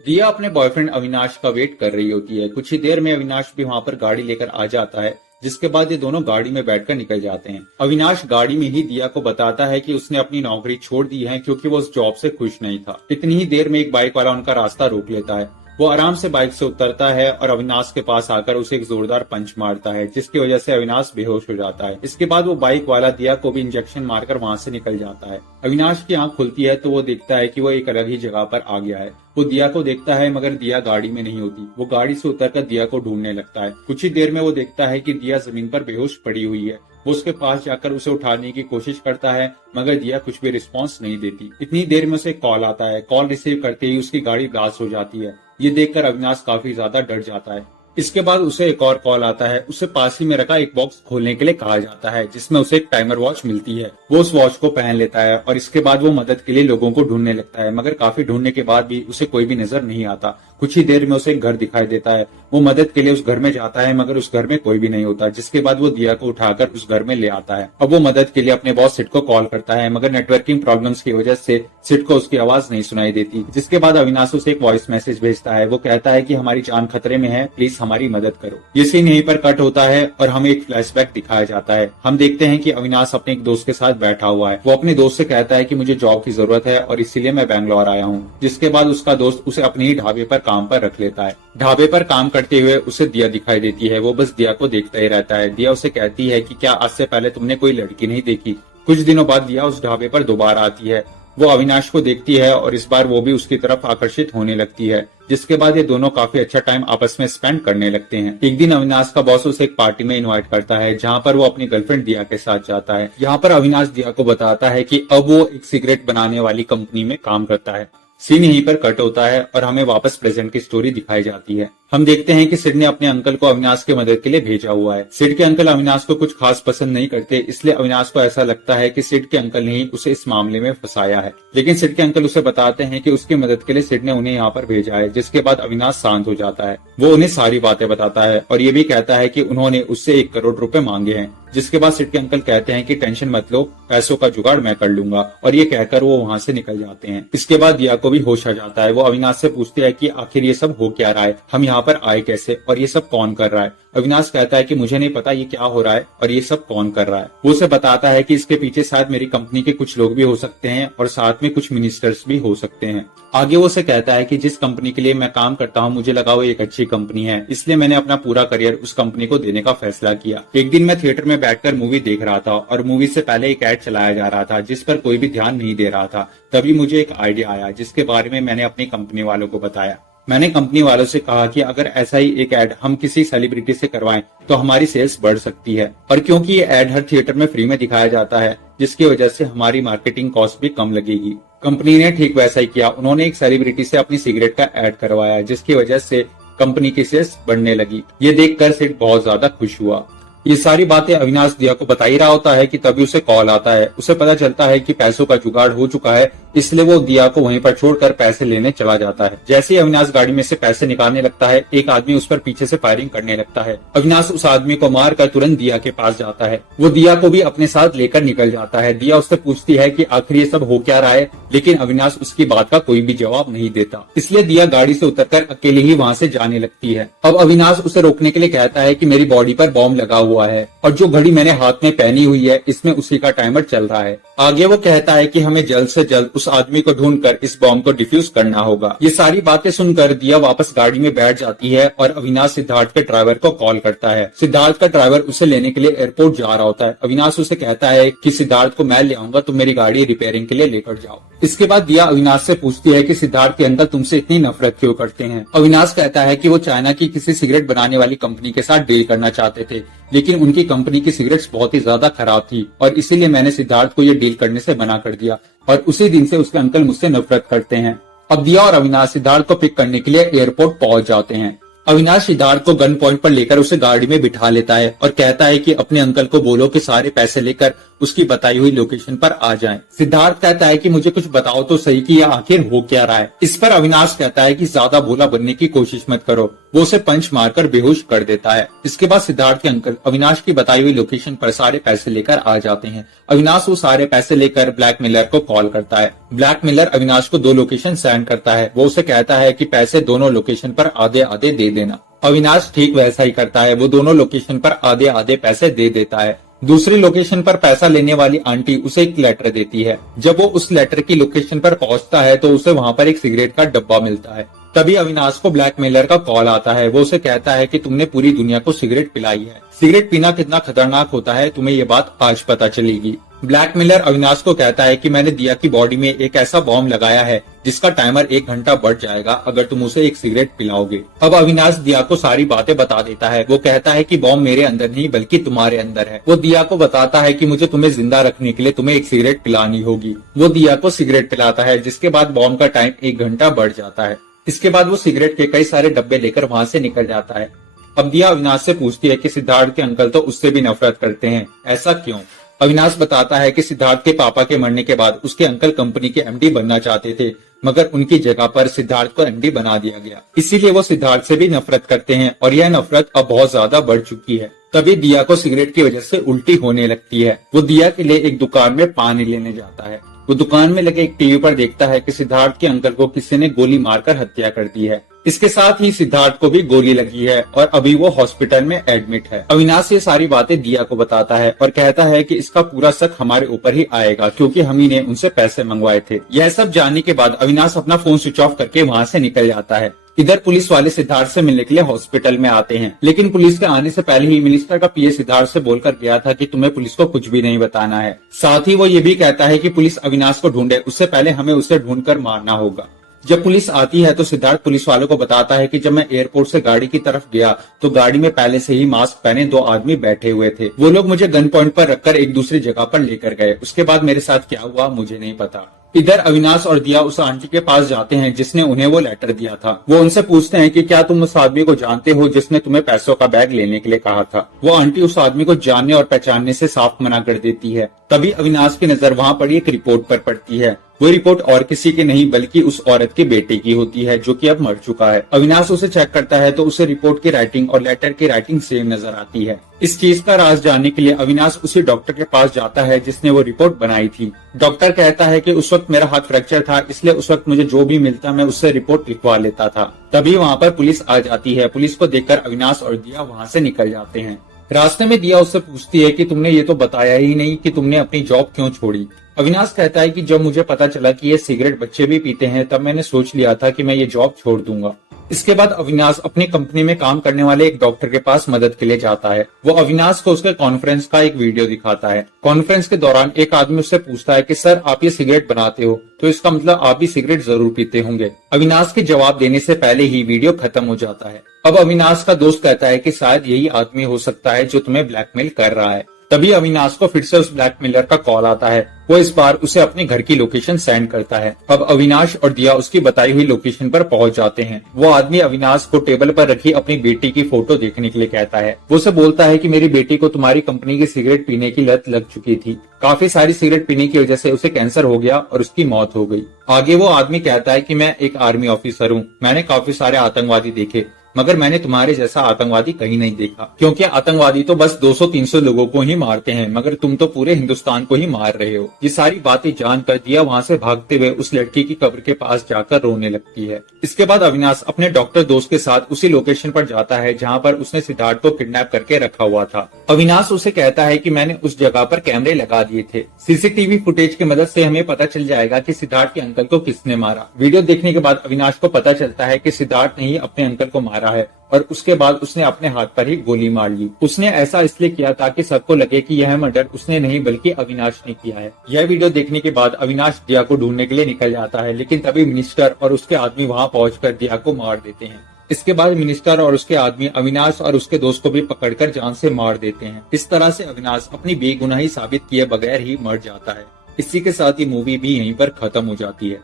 दिया अपने बॉयफ्रेंड अविनाश का वेट कर रही होती है। कुछ ही देर में अविनाश भी वहां पर गाड़ी लेकर आ जाता है, जिसके बाद ये दोनों गाड़ी में बैठकर निकल जाते हैं। अविनाश गाड़ी में ही दिया को बताता है कि उसने अपनी नौकरी छोड़ दी है क्योंकि वो उस जॉब से खुश नहीं था। इतनी ही देर में एक बाइक वाला उनका रास्ता रोक लेता है। वो आराम से बाइक से उतरता है और अविनाश के पास आकर उसे एक जोरदार पंच मारता है, जिसकी वजह से अविनाश बेहोश हो जाता है। इसके बाद वो बाइक वाला दिया को भी इंजेक्शन मारकर वहां से निकल जाता है। अविनाश की आंख खुलती है तो वो देखता है कि वो एक अलग ही जगह पर आ गया है। वो दिया को देखता है मगर दिया गाड़ी में नहीं होती। वो गाड़ी से उतरकर दिया को ढूंढने लगता है। कुछ ही देर में वो देखता है कि दिया जमीन पर बेहोश पड़ी हुई है। वो उसके पास जाकर उसे उठाने की कोशिश करता है मगर दिया कुछ भी रिस्पांस नहीं देती। इतनी देर में उसे कॉल आता है। कॉल रिसीव करते ही उसकी गाड़ी ब्लास्ट हो जाती है। ये देखकर अविनाश काफी ज्यादा डर जाता है। इसके बाद उसे एक और कॉल आता है। उसे पास ही में रखा एक बॉक्स खोलने के लिए कहा जाता है, जिसमें उसे एक टाइमर वॉच मिलती है। वो उस वॉच को पहन लेता है और इसके बाद वो मदद के लिए लोगों को ढूंढने लगता है, मगर काफी ढूंढने के बाद भी उसे कोई भी नजर नहीं आता। कुछ ही देर में उसे एक घर दिखाई देता है। वो मदद के लिए उस घर में जाता है मगर उस घर में कोई भी नहीं होता, जिसके बाद वो दिया को उठाकर उस घर में ले आता है। अब वो मदद के लिए अपने बॉस सिड को कॉल करता है मगर नेटवर्किंग प्रॉब्लम्स की वजह से सिड को उसकी आवाज नहीं सुनाई देती। जिसके बाद अविनाश उसे एक वॉइस मैसेज भेजता है। वो कहता है कि हमारी जान खतरे में है, प्लीज हमारी मदद करो। ये सीन यहीं पर कट होता है और हमें एक फ्लैशबैक दिखाया जाता है। हम देखते हैं कि अविनाश अपने एक दोस्त के साथ बैठा हुआ है। वो अपने दोस्त से कहता है कि मुझे जॉब की जरूरत है और इसीलिए मैं बैंगलोर आया हूँ। जिसके बाद उसका दोस्त उसे अपने ही ढाबे पर काम पर रख लेता है। ढाबे पर काम करते हुए उसे दिया दिखाई देती है। वो बस दिया को देखता ही रहता है। दिया उसे कहती है कि क्या आज से पहले तुमने कोई लड़की नहीं देखी। कुछ दिनों बाद दिया उस ढाबे पर दोबारा आती है। वो अविनाश को देखती है और इस बार वो भी उसकी तरफ आकर्षित होने लगती है। जिसके बाद ये दोनों काफी अच्छा टाइम आपस में स्पेंड करने लगते हैं। एक दिन अविनाश का बॉस उसे एक पार्टी में इनवाइट करता है, जहां पर वो अपनी गर्लफ्रेंड दिया के साथ जाता है। यहाँ पर अविनाश दिया को बताता है कि अब वो एक सिगरेट बनाने वाली कंपनी में काम करता है। सीन यहीं पर कट होता है और हमें वापस प्रेजेंट की स्टोरी दिखाई जाती है। हम देखते हैं कि सिड ने अपने अंकल को अविनाश की मदद के लिए भेजा हुआ है। सिड के अंकल अविनाश को कुछ खास पसंद नहीं करते, इसलिए अविनाश को ऐसा लगता है कि सिड के अंकल ने ही उसे इस मामले में फंसाया है। लेकिन सिड के अंकल उसे बताते हैं कि उसकी मदद के लिए सिड ने उन्हें यहाँ पर भेजा है। जिसके बाद अविनाश शांत हो जाता है। वो उन्हें सारी बातें बताता है और ये भी कहता है कि उन्होंने उससे 1 करोड़ रुपए मांगे हैं। जिसके बाद सिड के अंकल कहते हैं कि टेंशन मत लो, पैसों का जुगाड़ मैं कर लूंगा, और ये कहकर वो वहाँ से निकल जाते हैं। इसके बाद दिया को भी होश आ जाता है। वो अविनाश से पूछती है कि आखिर ये सब हो क्या रहा है, हम यहाँ पर आए कैसे और ये सब कौन कर रहा है। अविनाश कहता है कि मुझे नहीं पता ये क्या हो रहा है और ये सब कौन कर रहा है। वो उसे बताता है कि इसके पीछे शायद मेरी कंपनी के कुछ लोग भी हो सकते हैं और साथ में कुछ मिनिस्टर्स भी हो सकते हैं। आगे वो उसे कहता है कि जिस कंपनी के लिए मैं काम करता हूँ मुझे लगा वो एक अच्छी कंपनी है, इसलिए मैंने अपना पूरा करियर उस कंपनी को देने का फैसला किया। एक दिन मैं थिएटर में बैठकर मूवी देख रहा था और मूवी से पहले एक ऐड चलाया जा रहा था जिस पर कोई भी ध्यान नहीं दे रहा था। तभी मुझे एक आइडिया आया जिसके बारे में मैंने अपनी कंपनी वालों को बताया। मैंने कंपनी वालों से कहा कि अगर ऐसा ही एक ऐड हम किसी सेलिब्रिटी से करवाएं तो हमारी सेल्स बढ़ सकती है, और क्योंकि ये ऐड हर थिएटर में फ्री में दिखाया जाता है जिसकी वजह से हमारी मार्केटिंग कॉस्ट भी कम लगेगी। कंपनी ने ठीक वैसा ही किया। उन्होंने एक सेलिब्रिटी से अपनी सिगरेट का ऐड करवाया जिसकी वजह से कंपनी की सेल्स बढ़ने लगी। ये देखकर सिड बहुत ज्यादा खुश हुआ। ये सारी बातें अविनाश दिया को बता ही रहा होता है कि तभी उसे कॉल आता है। उसे पता चलता है कि पैसों का जुगाड़ हो चुका है, इसलिए वो दिया को वहीं पर छोड़कर पैसे लेने चला जाता है। जैसे ही अविनाश गाड़ी में से पैसे निकालने लगता है, एक आदमी उस पर पीछे से फायरिंग करने लगता है। अविनाश उस आदमी को मारकर तुरंत दिया के पास जाता है। वो दिया को भी अपने साथ लेकर निकल जाता है। दिया उससे पूछती है कि आखिर ये सब हो क्या रहा है, लेकिन अविनाश उसकी बात का कोई भी जवाब नहीं देता। इसलिए दिया गाड़ी से उतरकर अकेले ही वहाँ से जाने लगती है। अब अविनाश उसे रोकने के लिए कहता है कि मेरी बॉडी पर बॉम्ब लगा हुआ है और जो घड़ी मैंने हाथ में पहनी हुई है इसमें उसी का टाइमर चल रहा है। आगे वो कहता है कि हमें जल्द से जल्द उस आदमी को ढूंढकर इस बॉम्ब को डिफ्यूज करना होगा। ये सारी बातें सुनकर दिया वापस गाड़ी में बैठ जाती है और अविनाश सिद्धार्थ के ड्राइवर को कॉल करता है। सिद्धार्थ का ड्राइवर उसे लेने के लिए एयरपोर्ट जा रहा होता है। अविनाश उसे कहता है कि सिद्धार्थ को मैं ले आऊंगा, तुम मेरी गाड़ी रिपेयरिंग के लिए लेकर जाओ। इसके बाद दिया अविनाश से पूछती है कि सिद्धार्थ के अंकल तुमसे इतनी नफरत क्यों करते हैं। अविनाश कहता है कि वो चाइना की किसी सिगरेट बनाने वाली कंपनी के साथ डील करना चाहते थे, लेकिन उनकी कंपनी की सिगरेट्स बहुत ही ज्यादा खराब थी और इसीलिए मैंने सिद्धार्थ को ये डील करने से मना कर दिया, और उसी दिन से उसके अंकल मुझसे नफरत करते हैं। अब दिया और अविनाश सिद्धार्थ को पिक करने के लिए एयरपोर्ट पहुंच जाते हैं। अविनाश सिद्धार्थ को गन पॉइंट पर लेकर उसे गाड़ी में बिठा लेता है और कहता है कि अपने अंकल को बोलो कि सारे पैसे लेकर उसकी बताई हुई लोकेशन पर आ जाएं। सिद्धार्थ कहता है कि मुझे कुछ बताओ तो सही कि यह आखिर हो क्या रहा है। इस पर अविनाश कहता है कि ज्यादा भोला बनने की कोशिश मत करो। वो उसे पंच मारकर बेहोश कर देता है। इसके बाद सिद्धार्थ के अंकल अविनाश की बताई हुई लोकेशन पर सारे पैसे लेकर आ जाते हैं। अविनाश वो सारे पैसे लेकर ब्लैकमेलर को कॉल करता है। ब्लैकमेलर अविनाश को 2 लोकेशन सेंड करता है। वो उसे कहता है कि पैसे दोनों लोकेशन पर आधे आधे दे देना। अविनाश ठीक वैसा ही करता है। वो दोनों लोकेशन पर आधे आधे पैसे दे देता है। दूसरी लोकेशन पर पैसा लेने वाली आंटी उसे एक लेटर देती है। जब वो उस लेटर की लोकेशन पर पहुंचता है तो उसे वहां पर एक सिगरेट का डब्बा मिलता है। तभी अविनाश को ब्लैकमेलर का कॉल आता है। वो उसे कहता है कि तुमने पूरी दुनिया को सिगरेट पिलाई है। सिगरेट पीना कितना खतरनाक होता है तुम्हें ये बात आज पता चलेगी। ब्लैकमेलर अविनाश को कहता है कि मैंने दिया की बॉडी में एक ऐसा बॉम्ब लगाया है जिसका टाइमर 1 घंटा बढ़ जाएगा अगर तुम उसे एक सिगरेट पिलाओगे। अब अविनाश दिया को सारी बातें बता देता है। वो कहता है कि बॉम्ब मेरे अंदर नहीं बल्कि तुम्हारे अंदर है। वो दिया को बताता है कि मुझे तुम्हें जिंदा रखने के लिए तुम्हें एक सिगरेट पिलानी होगी। वो दिया को सिगरेट पिलाता है जिसके बाद बॉम्ब का टाइम 1 घंटा बढ़ जाता है। इसके बाद वो सिगरेट के कई सारे डब्बे लेकर वहां से निकल जाता है। अब दिया अविनाश से पूछती है कि सिद्धार्थ के अंकल तो उससे भी नफरत करते हैं, ऐसा क्यों? अविनाश बताता है कि सिद्धार्थ के पापा के मरने के बाद उसके अंकल कंपनी के एमडी बनना चाहते थे, मगर उनकी जगह पर सिद्धार्थ को एमडी बना दिया गया। इसीलिए वो सिद्धार्थ से भी नफरत करते हैं और यह नफरत अब बहुत ज्यादा बढ़ चुकी है। तभी दिया को सिगरेट की वजह से उल्टी होने लगती है। वो दिया के लिए एक दुकान में पानी लेने जाता है। वो दुकान में लगे एक टीवी पर देखता है कि सिद्धार्थ के अंकल को किसी ने गोली मारकर हत्या कर दी है। इसके साथ ही सिद्धार्थ को भी गोली लगी है और अभी वो हॉस्पिटल में एडमिट है। अविनाश ये सारी बातें दिया को बताता है और कहता है कि इसका पूरा शक हमारे ऊपर ही आएगा क्योंकि हम ही ने उनसे पैसे मंगवाए थे। यह सब जानने के बाद अविनाश अपना फोन स्विच ऑफ करके वहाँ से निकल जाता है। इधर पुलिस वाले सिद्धार्थ से मिलने के लिए हॉस्पिटल में आते हैं, लेकिन पुलिस के आने से पहले ही मिनिस्टर का पीए सिद्धार्थ से बोलकर गया था कि तुम्हें पुलिस को कुछ भी नहीं बताना है। साथ ही वो ये भी कहता है कि पुलिस अविनाश को ढूंढे उससे पहले हमें उसे ढूंढकर मारना होगा। जब पुलिस आती है तो सिद्धार्थ पुलिस वालों को बताता है कि जब मैं एयरपोर्ट से गाड़ी की तरफ गया तो गाड़ी में पहले से ही मास्क पहने 2 आदमी बैठे हुए थे। वो लोग मुझे गन पॉइंट पर रखकर एक दूसरी जगह पर लेकर गए। उसके बाद मेरे साथ क्या हुआ मुझे नहीं पता। इधर अविनाश और दिया उस आंटी के पास जाते हैं जिसने उन्हें वो लेटर दिया था। वो उनसे पूछते हैं कि क्या तुम उस आदमी को जानते हो जिसने तुम्हें पैसों का बैग लेने के लिए कहा था। वो आंटी उस आदमी को जानने और पहचानने से साफ मना कर देती है। तभी अविनाश की नजर वहाँ पड़ी एक रिपोर्ट पर पड़ती है। वो रिपोर्ट और किसी की नहीं बल्कि उस औरत के बेटे की होती है जो कि अब मर चुका है। अविनाश उसे चेक करता है तो उसे रिपोर्ट की राइटिंग और लेटर की राइटिंग सेम नजर आती है। इस चीज का राज जानने के लिए अविनाश उसी डॉक्टर के पास जाता है जिसने वो रिपोर्ट बनाई थी। डॉक्टर कहता है कि उस वक्त मेरा हाथ फ्रैक्चर था, इसलिए उस वक्त मुझे जो भी मिलता मैं उससे रिपोर्ट लिखवा लेता था। तभी वहाँ पर पुलिस आ जाती है। पुलिस को देखकर अविनाश और दिया वहाँ से निकल जाते हैं। रास्ते में दिया उससे पूछती है कि तुमने ये तो बताया ही नहीं कि तुमने अपनी जॉब क्यों छोड़ी। अविनाश कहता है कि जब मुझे पता चला कि ये सिगरेट बच्चे भी पीते हैं तब मैंने सोच लिया था कि मैं ये जॉब छोड़ दूंगा। इसके बाद अविनाश अपनी कंपनी में काम करने वाले एक डॉक्टर के पास मदद के लिए जाता है। वो अविनाश को उसके कॉन्फ्रेंस का एक वीडियो दिखाता है। कॉन्फ्रेंस के दौरान एक आदमी उससे पूछता है कि सर आप ये सिगरेट बनाते हो तो इसका मतलब आप भी सिगरेट जरूर पीते होंगे। अविनाश के जवाब देने से पहले ही वीडियो खत्म हो जाता है। अब अविनाश का दोस्त कहता है कि शायद यही आदमी हो सकता है जो तुम्हें ब्लैकमेल कर रहा है। तभी अविनाश को फिर से उस ब्लैकमेलर का कॉल आता है। वो इस बार उसे अपने घर की लोकेशन सेंड करता है। अब अविनाश और दिया उसकी बताई हुई लोकेशन पर पहुंच जाते हैं। वो आदमी अविनाश को टेबल पर रखी अपनी बेटी की फोटो देखने के लिए कहता है। वो उसे बोलता है कि मेरी बेटी को तुम्हारी कंपनी की सिगरेट पीने की लत लग चुकी थी। काफी सारी सिगरेट पीने की वजह से उसे कैंसर हो गया और उसकी मौत हो गई। आगे वो आदमी कहता है कि मैं एक आर्मी ऑफिसर हूँ, मैंने काफी सारे आतंकवादी देखे मगर मैंने तुम्हारे जैसा आतंकवादी कहीं नहीं देखा, क्योंकि आतंकवादी तो बस 200-300 लोगों को ही मारते हैं मगर तुम तो पूरे हिंदुस्तान को ही मार रहे हो। ये सारी बातें जानकर दिया वहाँ से भागते हुए उस लड़की की कब्र के पास जाकर रोने लगती है। इसके बाद अविनाश अपने डॉक्टर दोस्त के साथ उसी लोकेशन पर जाता है जहाँ पर उसने सिद्धार्थ को किडनैप करके रखा हुआ था। अविनाश उसे कहता है कि मैंने उस जगह पर कैमरे लगा दिए थे। सीसीटीवी फुटेज की मदद से हमें पता चल जाएगा कि सिद्धार्थ के अंकल को किसने मारा। वीडियो देखने के बाद अविनाश को पता चलता है कि सिद्धार्थ ने ही अपने अंकल को मारा है और उसके बाद उसने अपने हाथ पर ही गोली मार ली। उसने ऐसा इसलिए किया ताकि सबको लगे कि यह मर्डर उसने नहीं बल्कि अविनाश ने किया है। यह वीडियो देखने के बाद अविनाश दिया को ढूंढने के लिए निकल जाता है, लेकिन तभी मिनिस्टर और उसके आदमी वहां पहुंचकर दिया को मार देते हैं। इसके बाद मिनिस्टर और उसके आदमी अविनाश और उसके दोस्त को भी पकड़कर जान से मार देते हैं। इस तरह से अविनाश अपनी बेगुनाही साबित किए बगैर ही मर जाता है। इसी के साथ ही मूवी भी यहीं पर खत्म हो जाती है।